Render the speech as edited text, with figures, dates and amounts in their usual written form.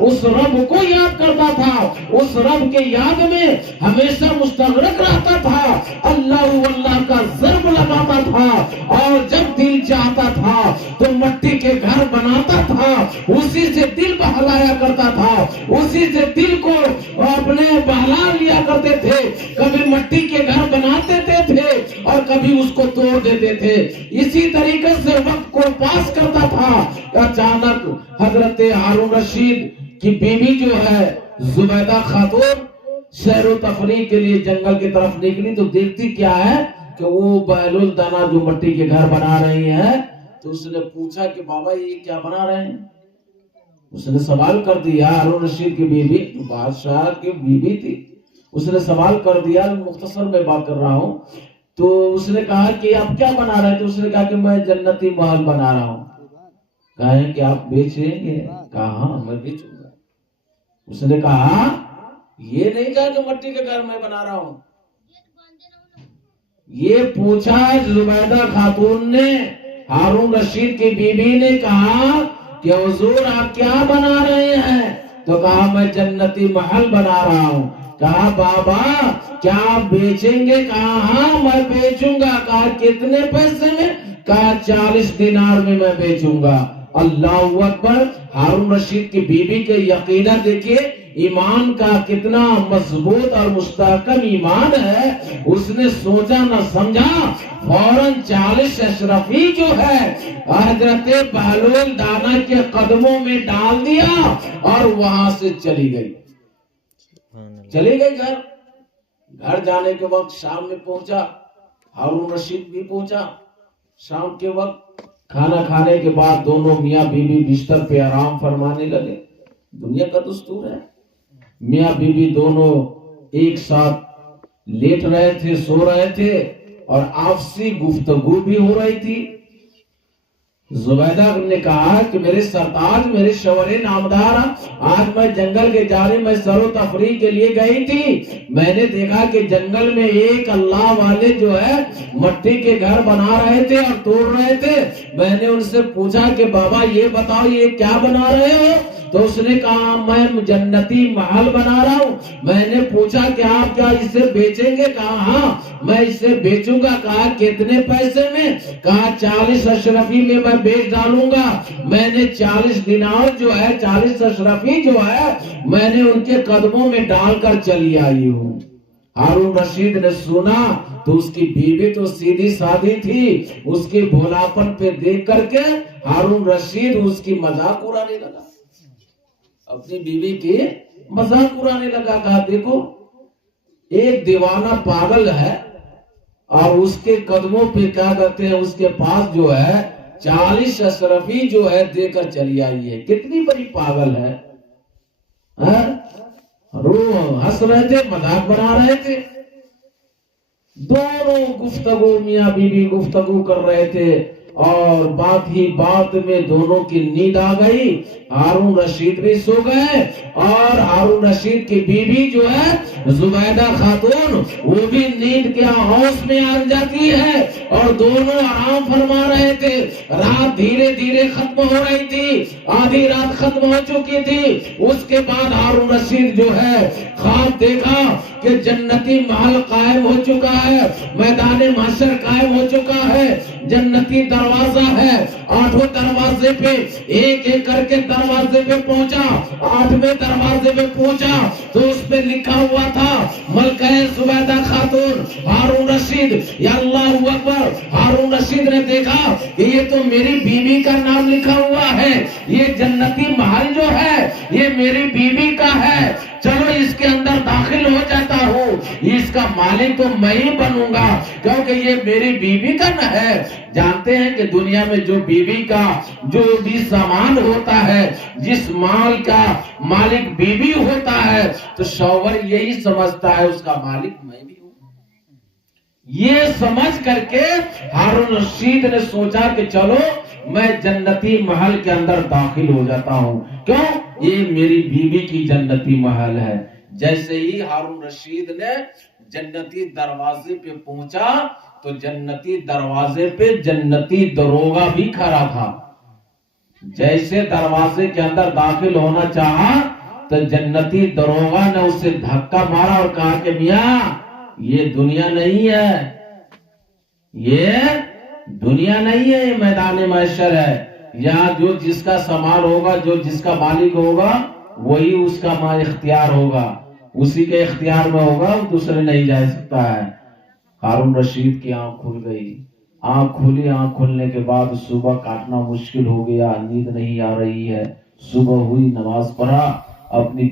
اس رب کو یاد کرتا تھا، اس رب کے یاد میں ہمیشہ مستغرق رہتا تھا، اللہ کا ضرب لگاتا تھا، اور جب دل چاہتا تھا تو مٹی کے گھر بناتا تھا، اسی سے دل بہلایا کرتا تھا، اسی سے دل کو اپنے بہلا لیا کرتے تھے، کبھی مٹی کے گھر بنا دیتے تھے اور کبھی اس کو توڑ دیتے تھے، اسی طریقے سے وقت کو پاس کرتا تھا۔ اچانک حضرت ہارون رشید کی بیوی جو ہے زبیدہ خاتون سیر و تفریح کے لیے جنگل کی طرف نکلی تو دیکھتی کیا ہے کہ وہ بہلول دانا جو مٹی کے گھر بنا رہی ہیں، تو اس نے پوچھا کہ بابا یہ کیا بنا رہے ہیں؟ اس نے سوال کر دیا، ہارون رشید کی بیوی بادشاہ کی بیوی تھی، اس نے سوال کر دیا، مختصر میں بات کر رہا ہوں، تو اس نے کہا کہ آپ کیا بنا رہے ہیں؟ تو اس نے کہا کہ میں جنتی محل بنا رہا ہوں۔ کہا کہ آپ بیچیں گے؟ کہا ہاں میں بیچوں گا۔ اس نے کہا یہ نہیں کہا کہ مٹی کے گھر میں بنا رہا ہوں، یہ پوچھا زبیدہ خاتون نے، ہارون رشید کی بیوی نے کہا کہ حضور آپ کیا بنا رہے ہیں؟ تو کہا میں جنتی محل بنا رہا ہوں۔ کہا بابا کیا آپ بیچیں گے؟ کہا ہاں میں بیچوں گا۔ کہا کتنے پیسے میں؟ کہا 40 دینار میں میں بیچوں گا۔ اللہ اکبر! ہارون رشید کی بیوی کے یقینہ دیکھیے، ایمان کا کتنا مضبوط اور مستحکم ایمان ہے۔ اس نے سوچا نہ سمجھا، فوراً 40 اشرفی جو ہے حضرت بہلول دانا کے قدموں میں ڈال دیا اور وہاں سے چلی گئی گھر جانے کے وقت شام میں پہنچا، ہارون رشید بھی پہنچا۔ شام کے وقت کھانا کھانے کے بعد دونوں میاں بیوی بستر پہ آرام فرمانے لگے۔ دنیا کا دستور ہے، میاں بیوی دونوں ایک ساتھ لیٹ رہے تھے، سو رہے تھے، اور آپسی گفتگو بھی ہو رہی تھی۔ زبیدہ نے کہا کہ میرے سرتاج، میرے شوہر نامدار، آج میں جنگل کے جانے میں سیر و تفریح کے لیے گئی تھی، میں نے دیکھا کہ جنگل میں ایک اللہ والے جو ہے مٹی کے گھر بنا رہے تھے اور توڑ رہے تھے۔ میں نے ان سے پوچھا کہ بابا یہ بتاؤ یہ کیا بنا رہے ہو؟ تو اس نے کہا میں جنتی محل بنا رہا ہوں۔ میں نے پوچھا کہ آپ کیا اسے بیچیں گے؟ کہا ہاں میں اسے بیچوں گا۔ کہا کتنے پیسے میں؟ کہا 40 اشرفی میں میں بیچ ڈالوں گا۔ میں نے 40 دینار جو ہے، 40 اشرفی جو ہے، میں نے ان کے قدموں میں ڈال کر چلی آئی ہوں۔ ہارون رشید نے سنا تو اس کی بیوی تو سیدھی سادھی تھی، اس کے بھولاپن پہ دیکھ کر کے ہارون رشید اس کی مذاق اڑانے لگا، اپنی بیوی کی مذاق اڑانے لگا۔ کہا دیکھو ایک دیوانہ پاگل ہے اور اس کے قدموں پہ کیا کہتے ہیں، اس کے پاس جو ہے 40 اشرفی جو ہے دے کر چلی آئی ہے، کتنی بڑی پاگل ہے۔ ہنس رہے تھے، مذاق بنا رہے تھے، دونوں گفتگو، میاں بیوی گفتگو کر رہے تھے، اور بات ہی بات میں دونوں کی نیند آ گئی۔ ہارون رشید بھی سو گئے، اور ہارون رشید کی بیوی جو ہے زبیدہ خاتون وہ بھی نیند کے ہوش میں آ جاتی ہے، اور دونوں آرام فرما رہے تھے۔ رات دھیرے دھیرے ختم ہو رہی تھی، آدھی رات ختم ہو چکی تھی۔ اس کے بعد ہارون رشید جو ہے خواب دیکھا کہ جنتی محل قائم ہو چکا ہے، میدان محشر قائم ہو چکا ہے، جنتی دروازہ ہے، 8 دروازے پہ ایک ایک کر کے دروازے پہ پہنچا۔ 8ویں دروازے پہ پہنچا تو اس پہ لکھا ہوا تھا ملکہ زبیدہ خاتون ہارون رشید۔ یا اللہ اکبر! ہارون رشید نے دیکھا کہ یہ تو میری بیوی کا نام لکھا ہوا ہے، یہ جنتی محل جو ہے یہ میری بیوی کا ہے، چلو اس کے اندر داخل ہو جاتا ہوں، اس کا مالک تو میں ہی بنوں گا کیونکہ یہ میری بیوی کا نہ ہے۔ جانتے ہیں کہ دنیا میں جو بیوی کا جو بھی سامان ہوتا ہے، جس مال کا مالک بیوی ہوتا ہے، تو شوہر یہی سمجھتا ہے اس کا مالک میں بھی ہوں۔ یہ سمجھ کر کے ہارون رشید نے سوچا کہ چلو میں جنتی محل کے اندر داخل ہو جاتا ہوں، کیوں؟ یہ میری بیوی کی جنتی محل ہے۔ جیسے ہی ہارون رشید نے جنتی دروازے پہ پہنچا تو جنتی دروازے پہ جنتی دروغہ بھی کھڑا تھا۔ جیسے دروازے کے اندر داخل ہونا چاہا تو جنتی دروغہ نے اسے دھکا مارا اور کہا کہ میاں یہ دنیا نہیں ہے، یہ دنیا نہیں ہے، یہ میدان محشر ہے، یہاں جو جس کا سامان ہوگا، جو جس کا مالک ہوگا وہی اس کا اختیار ہوگا، اسی کے اختیار میں ہوگا، دوسرے نہیں جا سکتا ہے۔ ہارون رشید کی آنکھ کھل گئی، آنکھ کھلی، آنکھ کھلنے کے بعد صبح کاٹنا مشکل ہو گیا، نیند نہیں آ رہی ہے، صبح ہوئی، نماز پڑھا، اپنی